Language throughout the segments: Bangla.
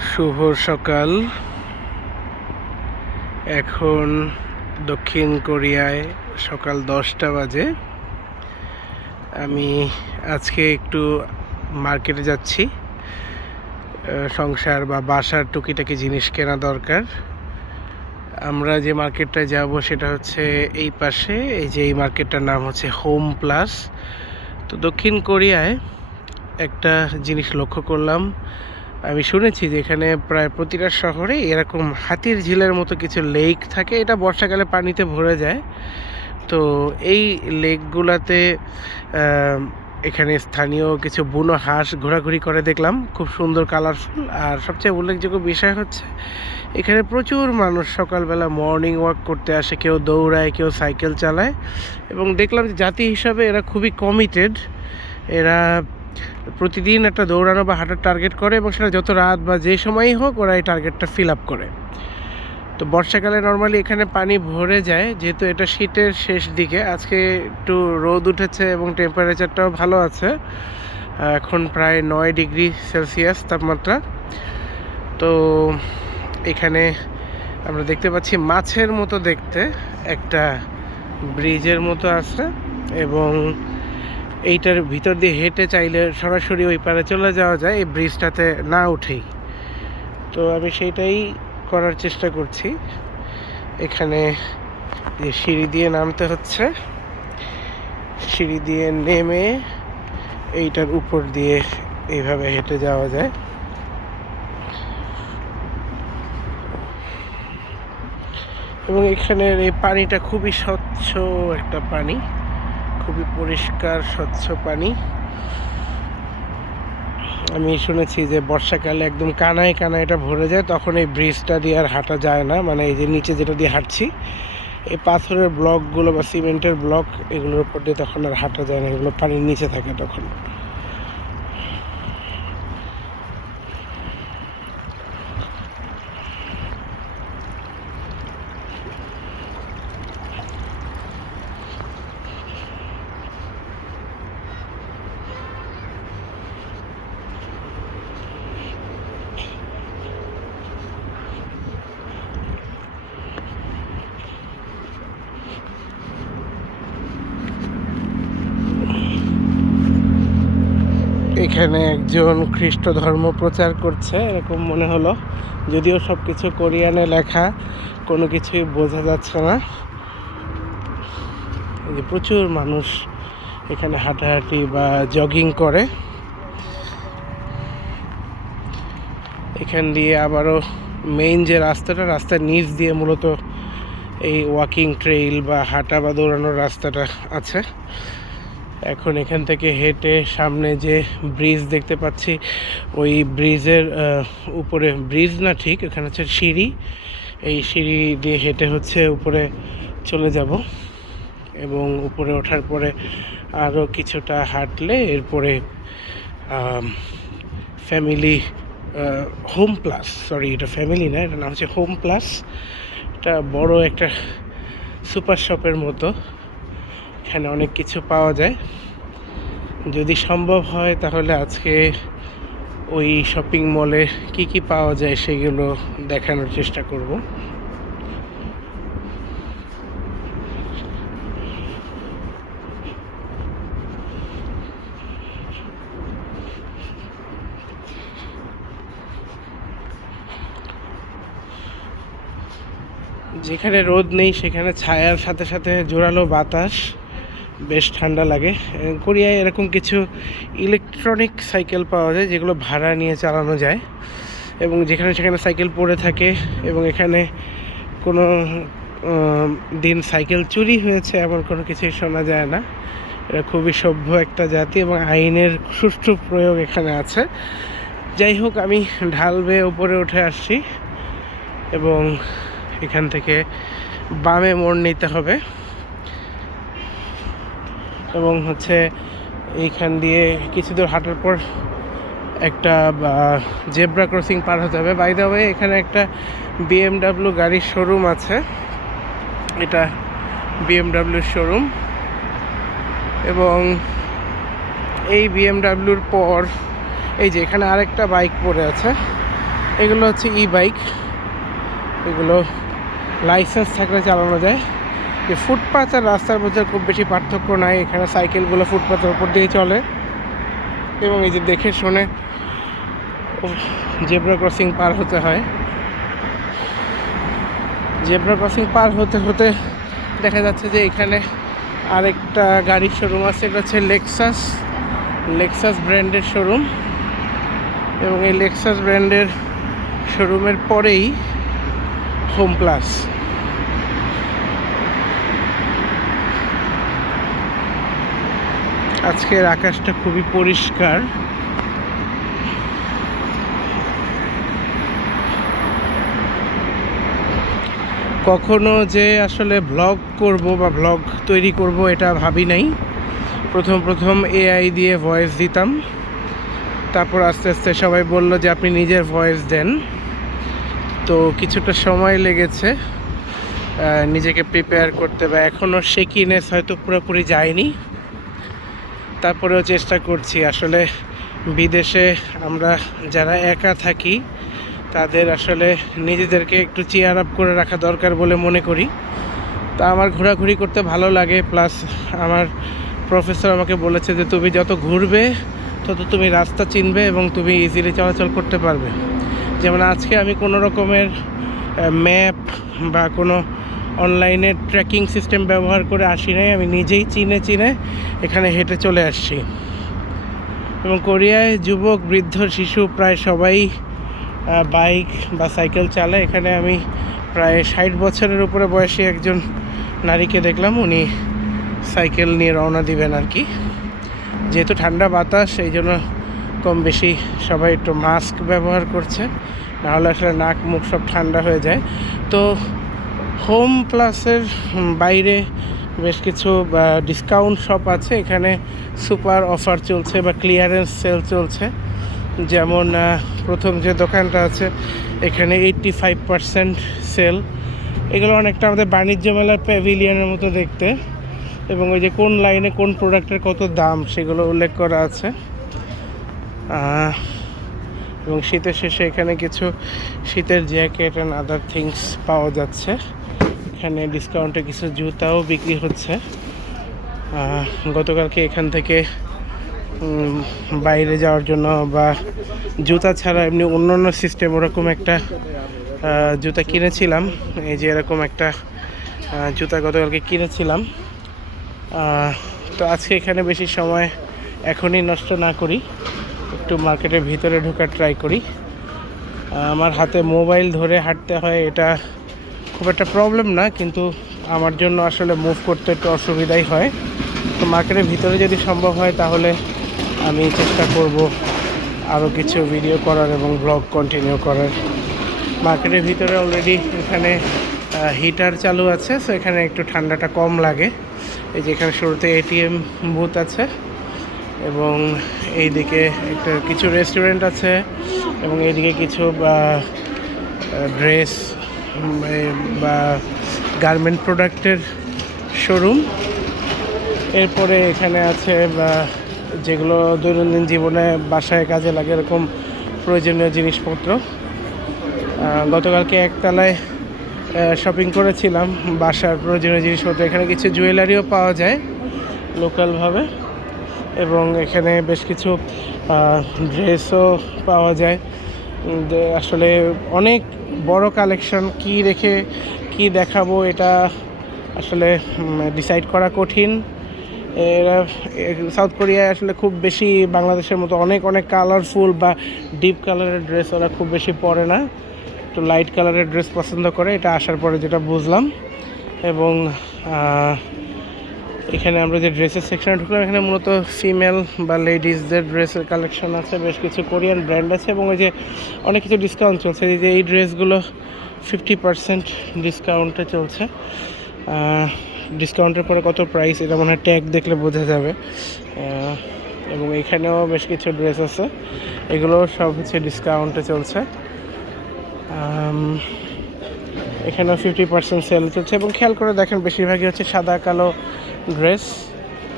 শুভ সকাল। এখন দক্ষিণ কোরিয়ায় সকাল 10টা বাজে। আমি আজকে একটু মার্কেটে যাচ্ছি। সংসার বা বাসার টুকিটাকি জিনিস কেনা দরকার। আমরা যে মার্কেটটায় যাব সেটা হচ্ছে এই পাশে। এই মার্কেটটার নাম হচ্ছে হোম প্লাস। তো দক্ষিণ কোরিয়ায় একটা জিনিস লক্ষ্য করলাম, আমি শুনেছি যে এখানে প্রায় প্রতিটা শহরে এরকম হাতির ঝিলের মতো কিছু লেক থাকে। এটা বর্ষাকালে পানিতে ভরে যায়। তো এই লেকগুলাতে এখানে স্থানীয় কিছু বুনো হাঁস ঘোরাঘুরি করে দেখলাম, খুব সুন্দর কালারফুল। আর সবচেয়ে উল্লেখযোগ্য বিষয় হচ্ছে এখানে প্রচুর মানুষ সকালবেলা মর্নিং ওয়াক করতে আসে, কেউ দৌড়ায়, কেউ সাইকেল চালায়। এবং দেখলাম যে জাতি হিসাবে এরা খুবই কমিটেড। এরা প্রতিদিন একটা দৌড়ানো বা হাঁটার টার্গেট করে এবং সেটা যত রাত বা যে সময়ই হোক ওরা এই টার্গেটটা ফিল আপ করে। তো বর্ষাকালে নর্মালি এখানে পানি ভরে যায়, যেহেতু এটা শীতের শেষ দিকে। আজকে একটু রোদ উঠেছে এবং টেম্পারেচারটাও ভালো আছে। এখন প্রায় 9 ডিগ্রি সেলসিয়াস তাপমাত্রা। তো এখানে আমরা দেখতে পাচ্ছি মাছের মতো দেখতে একটা ব্রিজের মতো আছে, এবং এইটার ভিতর দিয়ে হেঁটে চাইলে সরাসরি ওই পারে চলে যাওয়া যায় এই ব্রিজটাতে না উঠেই। তো আমি সেইটাই করার চেষ্টা করছি। এখানে যে সিঁড়ি দিয়ে নামতে হচ্ছে, সিঁড়ি দিয়ে নেমে এইটার উপর দিয়ে এইভাবে হেঁটে যাওয়া যায়। এবং এখানের এই পানিটা খুবই স্বচ্ছ একটা পানি, খুবই পরিষ্কার স্বচ্ছ পানি। আমি শুনেছি যে বর্ষাকালে একদম কানায় কানায় এটা ভরে যায়, তখন এই ব্রিজটা দিয়ে আর হাঁটা যায় না। মানে এই যে নিচে যেটা দিয়ে হাঁটছি, এই পাথরের ব্লকগুলো বা সিমেন্টের ব্লক, এগুলোর উপর দিয়ে তখন আর হাঁটা যায় না, এগুলো পানির নিচে থাকে তখন। এখানে একজন খ্রিস্ট ধর্ম প্রচার করছে এরকম মনে হলো, যদিও সব কিছু কোরিয়ানে লেখা, কোনো কিছুই বোঝা যাচ্ছে না। এই যে প্রচুর মানুষ এখানে হাঁটাহাঁটি বা জগিং করে। এখান দিয়ে আবারও মেইন যে রাস্তার নিচ দিয়ে মূলত এই ওয়াকিং ট্রেইল বা হাঁটা বা দৌড়ানোর রাস্তাটা আছে। এখন এখান থেকে হেঁটে সামনে যে ব্রিজ দেখতে পাচ্ছি, ওই ব্রিজের উপরে, ব্রিজ না ঠিক, এখানে হচ্ছে সিঁড়ি। এই সিঁড়ি দিয়ে হেঁটে হচ্ছে উপরে চলে যাব, এবং উপরে ওঠার পরে আরও কিছুটা হাঁটলে এরপরে ফ্যামিলি হোম প্লাস, সরি এটা ফ্যামিলি না, এটা নাম হচ্ছে হোম প্লাস। এটা বড় একটা সুপার শপের মতো, এখানে অনেক কিছু পাওয়া যায়। যদি সম্ভব হয় তাহলে আজকে ওই শপিং মলে কি কি পাওয়া যায় সেগুলো দেখানোর চেষ্টা করব। যেখানে রোদ নেই সেখানে ছায়ার সাথে সাথে জোরালো বাতাস, বেশ ঠান্ডা লাগে। কোরিয়ায় এরকম কিছু ইলেকট্রনিক সাইকেল পাওয়া যায় যেগুলো ভাড়া নিয়ে চালানো যায়, এবং যেখানে সেখানে সাইকেল পড়ে থাকে। এবং এখানে কোনো দিন সাইকেল চুরি হয়েছে এমন কোনো কিছুই শোনা যায় না। এটা খুবই সভ্য একটা জাতি এবং আইনের সুষ্ঠু প্রয়োগ এখানে আছে। যাই হোক, আমি ঢাল বেয়ে উপরে উঠে আসছি এবং এখান থেকে বামে মোড় নিতে হবে, এবং হচ্ছে এইখান দিয়ে কিছু দূর হাঁটার পর একটা জেব্রা ক্রসিং পার হতে হবে। বাই দ্য ওয়ে, এখানে একটা BMW গাড়ির শোরুম আছে, এটা BMW শোরুম। এবং এই BMWর পর এই যে এখানে আরেকটা বাইক পড়ে আছে, এগুলো হচ্ছে ই বাইক, এগুলো লাইসেন্স থাকলে চালানো যায়। যে ফুটপাথ আর রাস্তার মধ্যে খুব বেশি পার্থক্য নাই, এখানে সাইকেলগুলো ফুটপাথের উপর দিয়ে চলে এবং এই যে দেখে শুনে জেব্রা ক্রসিং পার হতে হয়। জেব্রা ক্রসিং পার হতে হতে দেখা যাচ্ছে যে এখানে আরেকটা গাড়ির শোরুম আছে, এটা হচ্ছে লেক্সাস ব্র্যান্ডের শোরুম এবং এই লেক্সাস ব্র্যান্ডের শোরুমের পরেই হোম প্লাস। আজকের আকাশটা খুবই পরিষ্কার। কখনো যে আসলে ব্লগ করব বা ব্লগ তৈরি করব এটা ভাবি নাই। প্রথম এআই দিয়ে ভয়েস দিতাম, তারপর আস্তে আস্তে সবাই বলল যে আপনি নিজের ভয়েস দেন। তো কিছুটা সময় লেগেছে নিজেকে প্রিপেয়ার করতে, বা এখনও শেকিনেস হয়তো পুরোপুরি যায়নি, তারপরেও চেষ্টা করছি। আসলে বিদেশে আমরা যারা একা থাকি তাদের আসলে নিজেদেরকে একটু চিয়ার আপ করে রাখা দরকার বলে মনে করি। তা আমার ঘোরাঘুরি করতে ভালো লাগে, প্লাস আমার প্রফেসর আমাকে বলেছে যে তুমি যত ঘুরবে তত তুমি রাস্তা চিনবে এবং তুমি ইজিলি চলাচল করতে পারবে। যেমন আজকে আমি কোনো রকমের ম্যাপ বা কোনো অনলাইনে ট্র্যাকিং সিস্টেম ব্যবহার করে আসি নাই, আমি নিজেই চিনে এখানে হেঁটে চলে আসছি। এবং কোরিয়ায় যুবক, বৃদ্ধ, শিশু প্রায় সবাই বাইক বা সাইকেল চালায়। এখানে আমি প্রায় 60 বছরের উপরে বয়সী একজন নারীকে দেখলাম, উনি সাইকেল নিয়ে রওনা দিবেন আর কি। যেহেতু ঠান্ডা বাতাস, এই জন্য কম বেশি সবাই একটু মাস্ক ব্যবহার করছে, নাহলে আসলে নাক মুখ সব ঠান্ডা হয়ে যায়। তো হোম প্লাসের বাইরে বেশ কিছু ডিসকাউন্ট শপ আছে, এখানে সুপার অফার চলছে বা ক্লিয়ারেন্স সেল চলছে। যেমন প্রথম যে দোকানটা আছে এখানে 85% সেল। এগুলো অনেকটা আমাদের বাণিজ্য মেলার প্যাভিলিয়নের মতো দেখতে, এবং ওই যে কোন লাইনে কোন প্রোডাক্টের কত দাম সেগুলো উল্লেখ করা আছে। এবং শীতের শেষে এখানে কিছু শীতের জ্যাকেট অ্যান্ড আদার থিংস পাওয়া যাচ্ছে। এখানে ডিসকাউন্টে কিছু জুতাও বিক্রি হচ্ছে। গতকালকে এখান থেকে বাইরে যাওয়ার জন্য বা জুতা ছাড়া এমনি অন্য সিস্টেম ওরকম একটা জুতা কিনেছিলাম। এই যে এরকম একটা জুতা গতকালকে কিনেছিলাম। তো আজকে এখানে বেশি সময় এখনই নষ্ট না করি, একটু মার্কেটের ভিতরে ঢোকার ট্রাই করি। আমার হাতে মোবাইল ধরে হাঁটতে হয়, এটা খুব একটা প্রবলেম না, কিন্তু আমার জন্য আসলে মুভ করতে একটু অসুবিধাই হয়। তো মার্কেটের ভিতরে যদি সম্ভব হয় তাহলে আমি চেষ্টা করব আরও কিছু ভিডিও করার এবং ব্লগ কন্টিনিউ করার। মার্কেটের ভিতরে অলরেডি এখানে হিটার চালু আছে, সো এখানে একটু ঠান্ডাটা কম লাগে। এই যে এখানে শুরুতে এটিএম বুথ আছে এবং এইদিকে একটা কিছু রেস্টুরেন্ট আছে এবং এইদিকে কিছু ড্রেস বা গার্মেন্ট প্রোডাক্টের শোরুম। এরপরে এখানে আছে যেগুলো দৈনন্দিন জীবনে বাসায় কাজে লাগে এরকম প্রয়োজনীয় জিনিসপত্র। গতকালকে একতলায় শপিং করেছিলাম বাসার প্রয়োজনীয় জিনিসপত্র। এখানে কিছু জুয়েলারিও পাওয়া যায় লোকালভাবে এবং এখানে বেশ কিছু ড্রেসও পাওয়া যায়। আসলে অনেক বড় কালেকশন, কি রেখে কি দেখাবো এটা আসলে ডিসাইড করা কঠিন। এরা সাউথ কোরিয়ায় আসলে খুব বেশি বাংলাদেশের মতো অনেক কালারফুল বা ডিপ কালারের ড্রেস ওরা খুব বেশি পরে না, একটু লাইট কালারের ড্রেস পছন্দ করে, এটা আসার পরে যেটা বুঝলাম। এবং এখানে আমরা যে ড্রেসের সেকশনে ঢুকলাম, এখানে মূলত ফিমেল বা লেডিসদের ড্রেসের কালেকশন আছে, বেশ কিছু কোরিয়ান ব্র্যান্ড আছে এবং ওই যে অনেক কিছু ডিসকাউন্ট চলছে। এই যে এই ড্রেসগুলো 50% ডিসকাউন্টে চলছে। ডিসকাউন্টের পরে কত প্রাইস এটা মনে হয় ট্যাগ দেখলে বোঝা যাবে। এবং এখানেও বেশ কিছু ড্রেস আছে, এগুলো সব হচ্ছে ডিসকাউন্টে চলছে। এখানেও 50% সেল চলছে এবং খেয়াল করে দেখেন বেশিরভাগই হচ্ছে সাদা কালো ড্রেস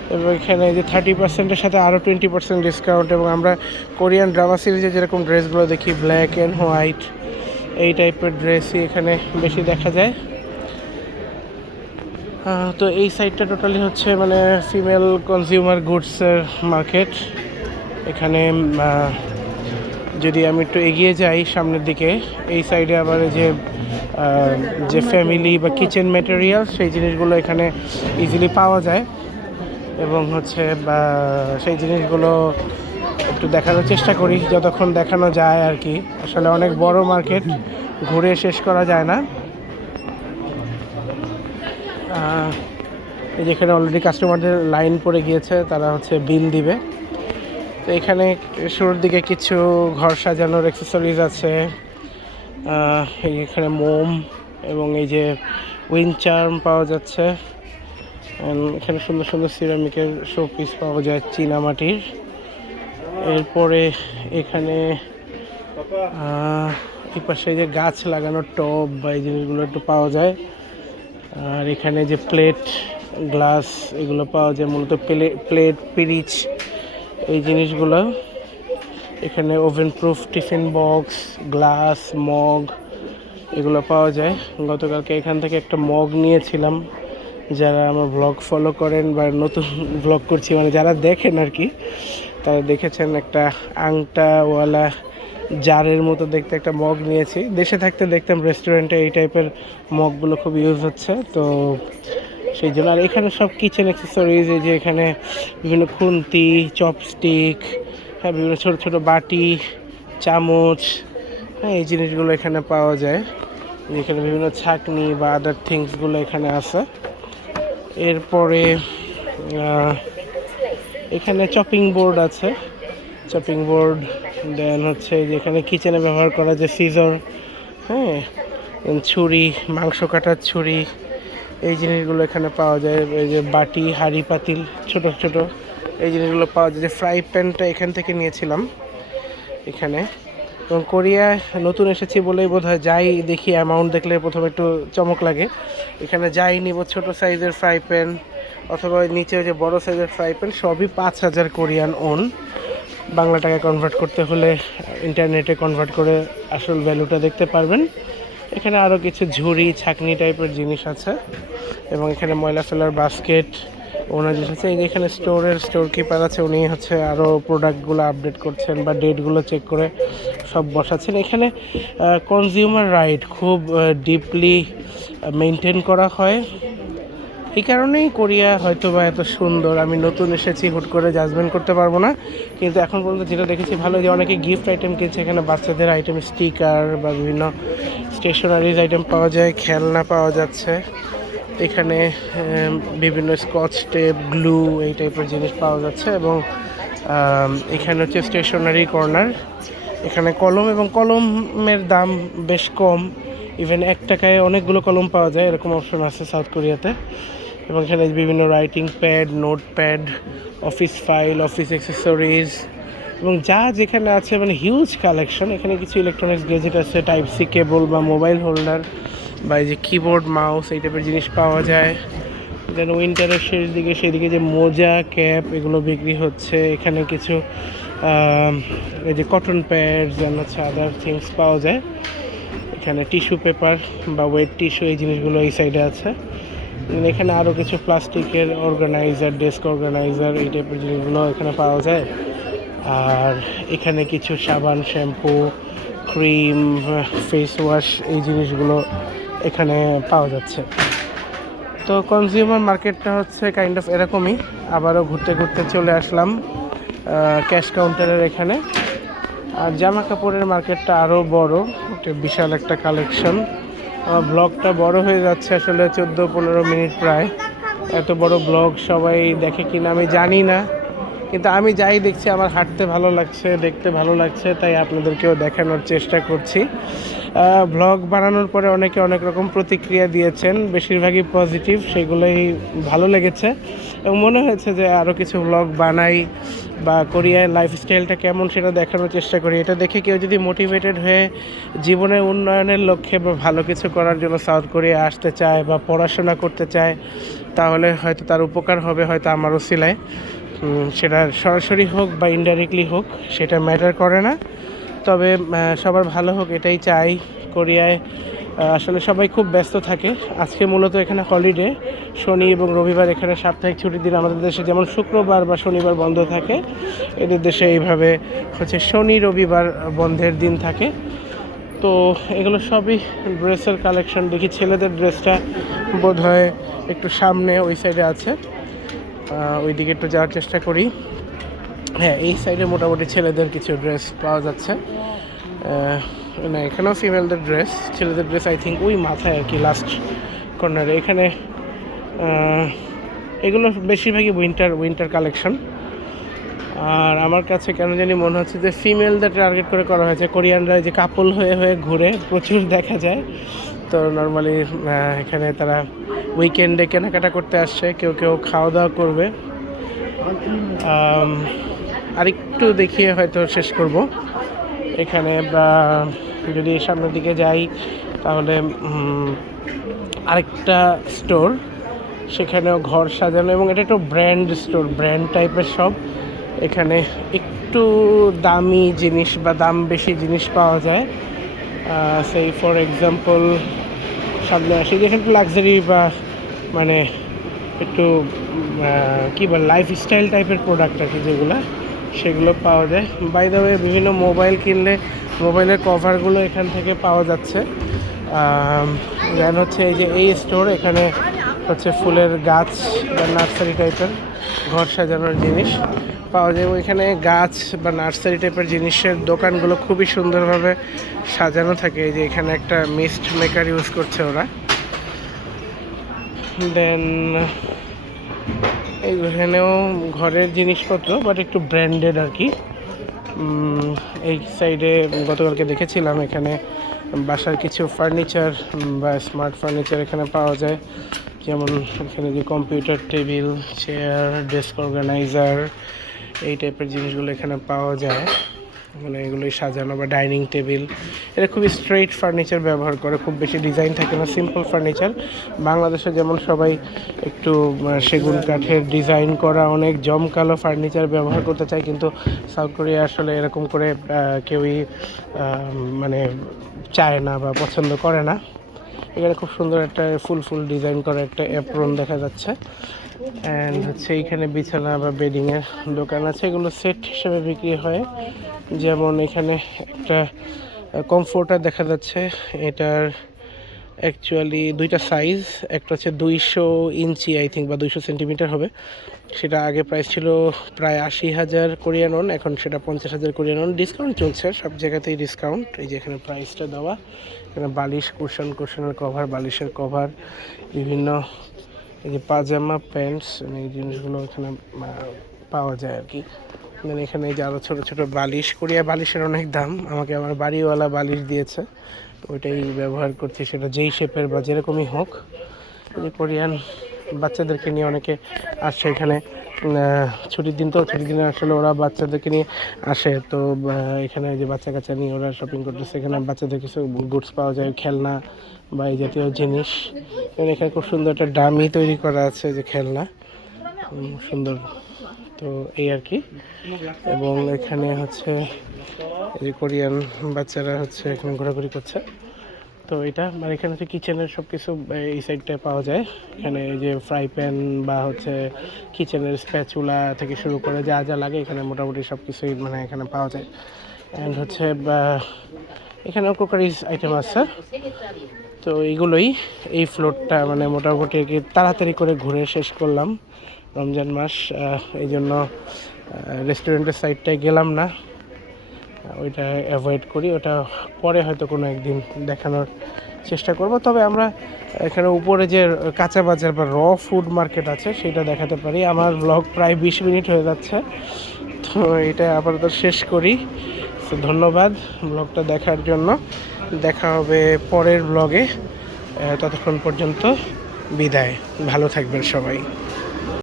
এবং এখানে যে 30%-এর সাথে আরও 20% ডিসকাউন্ট। এবং আমরা কোরিয়ান ড্রামা সিরিজে যেরকম ড্রেসগুলো দেখি ব্ল্যাক অ্যান্ড হোয়াইট, এই টাইপের ড্রেসই এখানে বেশি দেখা যায়। তো এই সাইডটা টোটালি হচ্ছে মানে ফিমেল কনজিউমার গুডসের মার্কেট। এখানে যদি আমি একটু এগিয়ে যাই সামনের দিকে, এই সাইডে আবার যে ফ্যামিলি বা কিচেন ম্যাটেরিয়াল সেই জিনিসগুলো এখানে ইজিলি পাওয়া যায়। এবং হচ্ছে সেই জিনিসগুলো একটু দেখানোর চেষ্টা করি যতক্ষণ দেখানো যায় আর কি। আসলে অনেক বড় মার্কেট, ঘুরে শেষ করা যায় না। যেখানে অলরেডি কাস্টমারদের লাইন পড়ে গিয়েছে, তারা হচ্ছে বিল দিবে। তো এখানে শুরুর দিকে কিছু ঘর সাজানোর অ্যাক্সেসরিজ আছে। এখানে মোম এবং এই যে উইন্ড চার্ম পাওয়া যাচ্ছে। এখানে সুন্দর সুন্দর সিরামিকের শোপিস পাওয়া যায় চীনামাটির। এরপরে এখানে এই পাশে যে গাছ লাগানোর টব বা এই জিনিসগুলো একটু পাওয়া যায়। আর এখানে যে প্লেট, গ্লাস এগুলো পাওয়া যায়, মূলত প্লেট, পিরিচ এই জিনিসগুলো। এখানে oven proof tiffin box, glass, mug এগুলো পাওয়া যায়। গতকালকে এখান থেকে একটা মগ নিয়েছিলাম। যারা আমার ব্লগ ফলো করেন বা নতুন ব্লগ করছি মানে যারা দেখেন আর কি, তারা দেখেছেন একটা আংটাওয়ালা জারের মতো দেখতে একটা মগ নিয়েছি। দেশে থাকতে দেখতাম রেস্টুরেন্টে এই টাইপের মগগুলো খুব ইউজ হচ্ছে, তো সেই জন্য। আর এখানে সব কিচেন অ্যাক্সেসরিজ, এই যে এখানে বিভিন্ন খুন্তি, চপস্টিক, হ্যাঁ বিভিন্ন ছোটো ছোটো বাটি, চামচ, হ্যাঁ এই জিনিসগুলো এখানে পাওয়া যায়। এখানে বিভিন্ন ছাঁকনি বা আদার থিংসগুলো এখানে আছে। এরপরে এখানে চপিং বোর্ড আছে, চপিং বোর্ড। দেন হচ্ছে যেখানে কিচেনে ব্যবহার করা যে সিজর, হ্যাঁ ছুরি, মাংস কাটার ছুরি, এই জিনিসগুলো এখানে পাওয়া যায়। এই যে বাটি, হাঁড়ি পাতিল ছোট ছোট এই জিনিসগুলো পাওয়া যায়। যে ফ্রাই প্যানটা এখান থেকে নিয়েছিলাম এখানে। এবং কোরিয়ায় নতুন এসেছি বলেই বোধ হয় যাই দেখি অ্যামাউন্ট দেখলে প্রথমে একটু চমক লাগে। এখানে যাই নিব ছোটো সাইজের ফ্রাই প্যান অথবা নিচে যে বড় সাইজের ফ্রাই প্যান, সবই 5,000 কোরিয়ান ওন। বাংলা টাকায় কনভার্ট করতে হলে ইন্টারনেটে কনভার্ট করে আসল ভ্যালুটা দেখতে পারবেন। এখানে আরও কিছু ঝুড়ি, ছাঁকনি টাইপের জিনিস আছে। এবং এখানে ময়লা ফেলার বাস্কেট, ওনার জিনিস আছে। এই যে এখানে স্টোর কিপার আছে, উনি হচ্ছে আরও প্রোডাক্টগুলো আপডেট করছেন বা ডেটগুলো চেক করে সব বসাচ্ছেন। এখানে কনজিউমার রাইট খুব ডিপলি মেনটেন করা হয়। এই কারণেই কোরিয়া হয়তো বা এত সুন্দর। আমি নতুন এসেছি, হুট করে জাজমেন্ট করতে পারবো না, কিন্তু এখন পর্যন্ত যেটা দেখেছি ভালো। যে অনেকে গিফট আইটেম কিনছে, এখানে বাচ্চাদের আইটেম, স্টিকার বা বিভিন্ন স্টেশনারিজ আইটেম পাওয়া যায়, খেলনা পাওয়া যাচ্ছে। এখানে বিভিন্ন স্কচ টেপ, গ্লু এই টাইপের জিনিস পাওয়া যাচ্ছে। এবং এখানে হচ্ছে স্টেশনারি কর্নার। এখানে কলম, এবং কলমের দাম বেশ কম। ইভেন 1 টাকায় অনেকগুলো কলম পাওয়া যায়, এরকম অপশন আছে সাউথ কোরিয়াতে। এবং এখানে বিভিন্ন writing pad, note pad, office file, office accessories এবং যা যেখানে আছে মানে হিউজ কালেকশন। এখানে কিছু ইলেকট্রনিক্স গ্যাজেট আছে, টাইপ সি কেবল বা মোবাইল হোল্ডার বা এই যে কিবোর্ড, মাউস এই টাইপের জিনিস পাওয়া যায়। দেন উইন্টারের শেষ দিকে সেদিকে যে মোজা, ক্যাপ এগুলো বিক্রি হচ্ছে। এখানে কিছু এই যে কটন প্যাডস দেন হচ্ছে আদার থিংস পাওয়া যায়। এখানে টিস্যু পেপার বা ওয়েট টিস্যু এই জিনিসগুলো এই সাইডে আছে। এখানে আরও কিছু প্লাস্টিকের অর্গানাইজার, ডেস্ক অর্গানাইজার এই টাইপের জিনিসগুলো এখানে পাওয়া যায়। আর এখানে কিছু সাবান, শ্যাম্পু, ক্রিম, ফেস ওয়াশ এই জিনিসগুলো এখানে পাওয়া যাচ্ছে। তো কনজিউমার মার্কেটটা হচ্ছে কাইন্ড অফ এরকমই। আবারও ঘুরতে ঘুরতে চলে আসলাম ক্যাশ কাউন্টারের এখানে। আর জামা কাপড়ের মার্কেটটা আরও বড়, একটা বিশাল একটা কালেকশন। আমার ব্লগটা বড় হয়ে যাচ্ছে আসলে, 14-15 মিনিট প্রায়। এত বড় ব্লগ সবাই দেখে কিনা আমি জানি না, কিন্তু আমি যাই দেখছি আমার হাঁটতে ভালো লাগছে, দেখতে ভালো লাগছে, তাই আপনাদেরকেও দেখানোর চেষ্টা করছি। ব্লগ বানানোর পরে অনেকে অনেক রকম প্রতিক্রিয়া দিয়েছেন, বেশিরভাগই পজিটিভ, সেগুলোই ভালো লেগেছে এবং মনে হয়েছে যে আরও কিছু ব্লগ বানাই বা কোরিয়ার লাইফস্টাইলটা কেমন সেটা দেখানোর চেষ্টা করি। এটা দেখে কেউ যদি মোটিভেটেড হয়ে জীবনের উন্নয়নের লক্ষ্যে বা ভালো কিছু করার জন্য সাউথ কোরিয়া আসতে চায় বা পড়াশোনা করতে চায়, তাহলে হয়তো তার উপকার হবে, হয়তো আমার উসিলায়। সেটা সরাসরি হোক বা ইনডাইরেক্টলি হোক সেটা ম্যাটার করে না, তবে সবার ভালো হোক এটাই চাই। কোরিয়ায় আসলে সবাই খুব ব্যস্ত থাকে। আজকে মূলত এখানে হলিডে, শনি এবং রবিবার এখানে সাপ্তাহিক ছুটির দিন। আমাদের দেশে যেমন শুক্রবার বা শনিবার বন্ধ থাকে, এদের দেশে এইভাবে হচ্ছে শনি রবিবার বন্ধের দিন থাকে। তো এগুলো সবই ড্রেসের কালেকশন। দেখি ছেলেদের ড্রেসটা বোধহয় একটু সামনে ওই সাইডে আছে, ওই দিকে একটু যাওয়ার চেষ্টা করি। হ্যাঁ, এই সাইডে মোটামুটি ছেলেদের কিছু ড্রেস পাওয়া যাচ্ছে। না, এখানেও ফিমেলদের ড্রেস, ছেলেদের ড্রেস আই থিঙ্ক ওই মাথায় আর কি লাস্ট কর্নারে। এখানে এগুলো বেশিরভাগই উইন্টার কালেকশন। আর আমার কাছে কেন জানি মনে হচ্ছে যে ফিমেলদের টার্গেট করে করা হয়েছে। কোরিয়ানরা যে কাপল হয়ে হয়ে ঘুরে প্রচুর দেখা যায়, তো নর্মালি এখানে তারা উইকেন্ডে কেনাকাটা করতে আসছে, কেউ কেউ খাওয়া দাওয়া করবে। আরেকটু দেখিয়ে হয়তো শেষ করব। এখানে যদি সামনের দিকে যাই তাহলে আরেকটা স্টোর, সেখানেও ঘর সাজানো এবং এটা একটু ব্র্যান্ড স্টোর, ব্র্যান্ড টাইপের সব। এখানে একটু দামি জিনিস বা দাম বেশি জিনিস পাওয়া যায়। সেই ফর এক্সাম্পল সামনে আসি, যেখানে একটু লাক্সারি বা মানে একটু কী বলে লাইফস্টাইল টাইপের প্রোডাক্ট আর কি, যেগুলো সেগুলো পাওয়া যায়। বাই দ্য ওয়ে, বিভিন্ন মোবাইল কিনলে মোবাইলের কভারগুলো এখান থেকে পাওয়া যাচ্ছে। দেন হচ্ছে এই যে এই স্টোর, এখানে হচ্ছে ফুলের গাছ বা নার্সারি টাইপের ঘর সাজানোর জিনিস পাওয়া যায়। ওইখানে গাছ বা নার্সারি টাইপের জিনিসের দোকানগুলো খুবই সুন্দরভাবে সাজানো থাকে। এই যে এখানে একটা মিস্ট মেকার ইউজ করছে ওরা। দেন এইখানেও ঘরের জিনিসপত্র, বাট একটু ব্র্যান্ডেড আর কি। এই সাইডে গতকালকে দেখেছিলাম, এখানে বাসার কিছু ফার্নিচার বা স্মার্ট ফার্নিচার এখানে পাওয়া যায়। যেমন এখানে যে computer table, chair, desk organiser, এই টাইপের জিনিসগুলো এখানে পাওয়া যায়। মানে এগুলোই সাজানো, বা ডাইনিং টেবিল, এটা খুবই স্ট্রেইট ফার্নিচার ব্যবহার করে, খুব বেশি ডিজাইন থাকে না, সিম্পল ফার্নিচার। বাংলাদেশে যেমন সবাই একটু সেগুন কাঠের ডিজাইন করা অনেক জমকালো ফার্নিচার ব্যবহার করতে চায়, কিন্তু সাউথ কোরিয়া আসলে এরকম করে কেউই মানে চায় না বা পছন্দ করে না। এখানে খুব সুন্দর একটা ফুল ডিজাইন করা একটা অ্যাপ্রন দেখা যাচ্ছে। অ্যান্ড হচ্ছে এইখানে বিছানা বা বেডিংয়ের দোকান আছে, এগুলো সেট হিসেবে বিক্রি হয়। যেমন এখানে একটা কমফোর্টার দেখা যাচ্ছে, এটার অ্যাকচুয়ালি দুইটা সাইজ, একটা হচ্ছে 200 ইঞ্চি আই থিঙ্ক বা 200 সেন্টিমিটার হবে। সেটা আগে প্রাইস ছিল প্রায় 80,000 কোরিয়ান ওন, এখন সেটা 50,000 কোরিয়ান ওন। ডিসকাউন্ট চলছে, সব জায়গাতেই ডিসকাউন্ট। এই যে এখানে প্রাইসটা দেওয়া, এখানে বালিশ, কুশনের কভার, বালিশের কভার, বিভিন্ন এই যে পাজামা, প্যান্টস, এই জিনিসগুলো এখানে পাওয়া যায় আর কি। দেন এখানে এই যে আরও ছোটো ছোটো বালিশ, কোরিয়া বালিশের অনেক দাম। আমাকে আমার বাড়িওয়ালা বালিশ দিয়েছে, তো ওইটাই ব্যবহার করছি, সেটা যেই শেপের বা যেরকমই হোক। এই কোরিয়ান বাচ্চাদেরকে নিয়ে অনেকে আসছে এখানে, ছুটির দিন, তো ছুটির দিনে আসলে ওরা বাচ্চাদেরকে নিয়ে আসে। তো এখানে যে বাচ্চা কাচ্চা নিয়ে ওরা শপিং করতেছে, এখানে বাচ্চাদের কিছু গুডস পাওয়া যায়, খেলনা বা এই জাতীয় জিনিস। এখানে খুব সুন্দর একটা ডামি তৈরি করা আছে, যে খেলনা সুন্দর। তো এই আর কি। এবং এখানে হচ্ছে এই কোরিয়ান বাচ্চারা হচ্ছে এখানে ঘোরাঘুরি করছে। তো এটা মানে এখানে হচ্ছে কিচেনের সব কিছু এই সাইডটায় পাওয়া যায়। এখানে এই যে ফ্রাই প্যান বা হচ্ছে কিচেনের স্প্যাচুলা থেকে শুরু করে যা যা লাগে এখানে মোটামুটি সব কিছুই মানে এখানে পাওয়া যায়। অ্যান্ড হচ্ছে এখানেও ক্রোকারিজ আইটেম আছে। তো এইগুলোই, এই ফ্লোরটা মানে মোটামুটি তাড়াতাড়ি করে ঘুরে শেষ করলাম। রমজান মাস, এই জন্য রেস্টুরেন্টের সাইডটায় গেলাম না, ওইটা অ্যাভয়েড করি। ওটা পরে হয়তো কোনো একদিন দেখানোর চেষ্টা করব। তবে আমরা এখানে উপরে যে কাঁচা বাজার বা র ফুড মার্কেট আছে সেটা দেখাতে পারি। আমার ব্লগ প্রায় 20 মিনিট হয়ে যাচ্ছে, তো এটা আপাতত শেষ করি। তো ধন্যবাদ ব্লগটা দেখার জন্য। দেখা হবে পরের ব্লগে, ততক্ষণ পর্যন্ত বিদায়। ভালো থাকবেন সবাই।